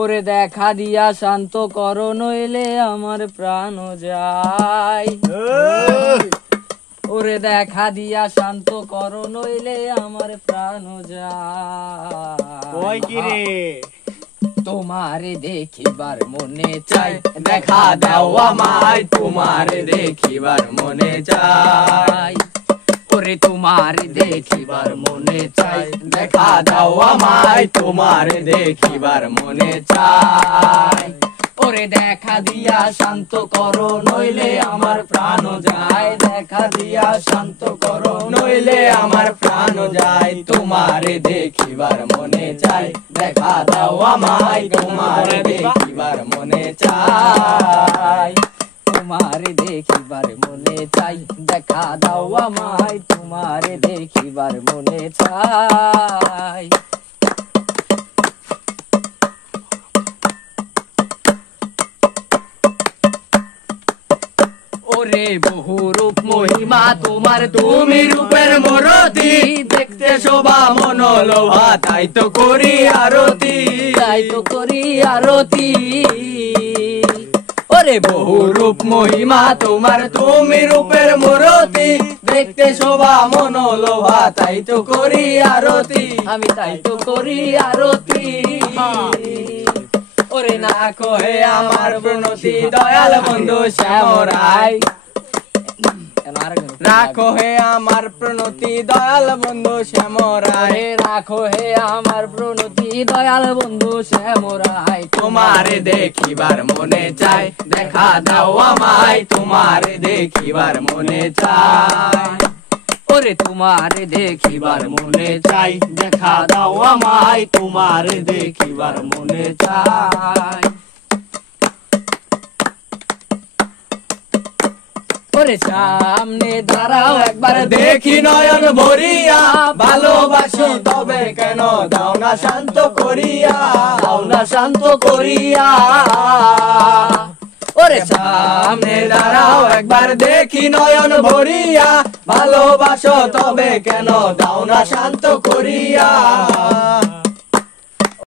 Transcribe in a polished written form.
ওরে দেখা দিয়া শান্ত করো নইলে আমার প্রাণ যায়। ওরে দেখা দিয়া শান্ত করো নইলে আমার প্রাণ যায়। তোমারে দেখিবার মনে চাই, দেখা দাও আমায় তোমারে দেখিবার মনে চাই। ওরে তোমারে দেখিবার মনে চাই, দেখা দাও আমায় তোমারে দেখিবার মনে চাই। ওরে দেখা দিয়া শান্ত করো নইলে আমার প্রাণ যায়। দেখা দিয়া শান্ত করো নইলে আমার প্রাণ যায়। তোমারে দেখিবার মনে চাই, দেখা দাও আমায় তোমারে দেখিবার মনে চাই। তোমারে দেখিবার মনে চাই, দেখা দাও আমায় তোমারে দেখিবার মনে চাই। ওরে বহু রূপ মহিমা তোমার, তুমি রূপের মূরতি। দেখতে শোভা মনোলোভা, তাই তো করি আরতি, তাই তো করি আরতি। ওরে বহু রূপ মহিমা তোমার, তুমি রূপের মূরতি। দেখতে শোভা মনোলোভা, তাই তো করি আরতি, আমি তাই তো করি আরতি। ওরে না কহে আমার প্রণতি দয়াল বন্ধু শ্যামরায়। রাখো হে আমার প্রণতি দয়াল বন্ধু শ্যামরায়। রাখো হে আমার প্রণতি দয়াল বন্ধু শ্যামরায়। তোমারে দেখিবার মনে চাই, দেখা দাও আমায় তোমারে দেখিবার মনে চাই। ওরে তোমারে দেখিবার মনে চাই, দেখা দাও আমায় তোমারে দেখিবার মনে চাই। ওরে সামনে দাঁড়াও একবার দেখি নয়ন ভরিয়া। ভালোবাসি তবে কেন দাও না শান্ত করিয়া, দাও না শান্ত করিয়া। ওরে সামনে দাঁড়াও একবার দেখি নয়ন ভরিয়া। ভালোবাসো তবে কেন দাও না শান্ত করিয়া।